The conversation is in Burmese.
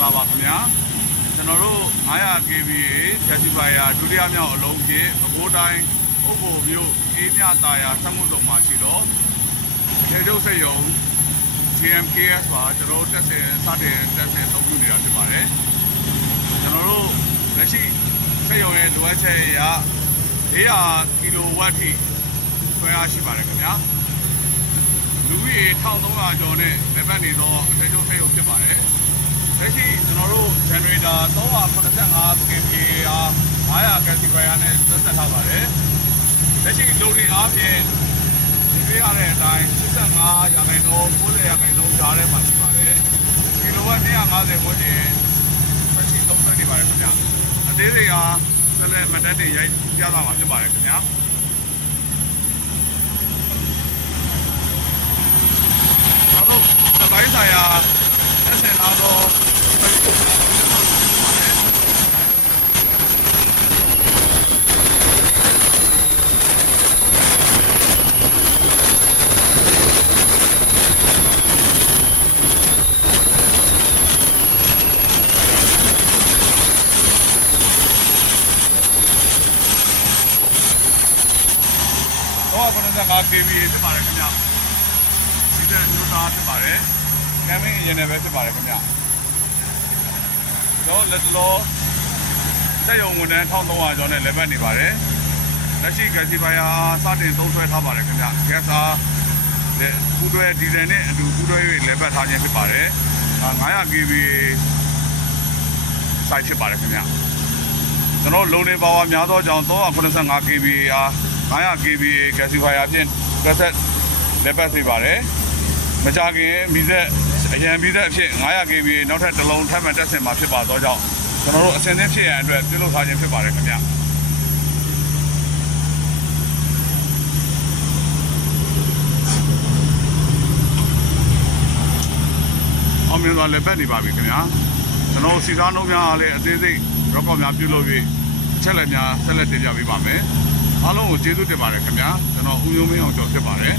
္ဂလာပါခင်ဗျာကျွန်တော်တို့900 kVA gasifier ဒုတိယမြောက်အလုံးကြီးပဲခူးတိုင်းအုပ်ဖို့မြို့အေးမြတာယာစက်မှုဆောင်မှာရှိတော့ထေကျုပ်စက်ရုံ GMKS ပါကျွန်တော်တို့တက်ဆင်စတင်တက်ဆင်သုံးပြုနေတာဖြစ်ပါတယ်ကျွန်တော်တို့လက်ရှိစက်ရုံရဲ့လိုအပ်ချက်အရ400 ကီလိုဝတ်ထိဆွဲအားရှိပါတယ်ခင်ဗျာလူကြီး1300ကျော်နဲ့လက်ပတ်နေတော့ထေကျုပ်စက်ရုံဖြစ်ပါတယ်လက်ရှိကျွန်တော်တို့ generator 385 kVA 900 gasifier နဲ့ဆက်ဆက်ထားပါတယ်လက်ရှိ loading အားဖြင့်ဒီပြရတဲ့အတိုင်း85ရာခိုင်နှုန်း90ရာခိုင်နှုန်းကြားထဲမှာရှိပါတယ်ကီလိုဝတ်250ဝန်းကျင်မရှိသုံးသပ်နေပါတယ်ခင်ဗျာအသေးစိတ်အားဆက်လက်မတက်တင်ရိုက်ပြသမှာဖြစ်ပါတယ်ခင်ဗျာကျွန်တော်တို့တိုင်းဆိုင်ရာဆက်ဆက်ထားတော့95 kVA ဖြစ်ပါတယ်ခင်ဗျာဒီတဲ့ညူတာဖြစ်ပါတယ်ကမ်မင်းအရင်နဲ့ပဲဖြစ်ပါတယ်ခင်ဗျာတော့လက်လောစက်ရုံဝန်ထမ်း1300ကျော်နဲ့လက်ပတ်နေပါတယ်လက်ရှိ gasifier စတင်သုံးစွဲထားပါတယ်ခင်ဗျာ gas တဲ့ကူးတွဲဒီဇယ်နဲ့အတူကူးတွဲ၍လက်ပတ်ထားခြင်းဖြစ်ပါတယ်900 kVA စိုက်ဖြစ်ပါတယ်ခင်ဗျာကျွန်တော်လုံးနေပါဝါများသောကြောင့်385 kVA 900 kVA gasifier ဖြင့် cassette လက်ပတ်စေပါတယ်မကြခင်မီးစက်အရန်မီးစက်အဖြစ်900 kVA နောက်ထပ်တစ်လုံးထပ်မံတက်ဆင်မှာဖြစ်ပါသောကြောင့်ကျွန်တော်တို့အစင်းသင်းဖြစ်ရန်အတွက်ပြုလုပ်ထားခြင်းဖြစ်ပါတယ်ခင်ဗျအောင်မြင်စွာလက်ပတ်နေပါပြီခင်ဗျာကျွန်တော်စီစားနှုန်းများအားလည်းအသေးစိတ် record များပြုလုပ်ပြီးအချက်လက်များဆက်လက်တင်ပြပေးပါမယ်အားလုံးကိုကျေးဇူးတင်ပါတယ်ခင်ဗျာကျွန်တော်ဦးမျိုးမင်းအောင်ကျော်ဖြစ်ပါတယ်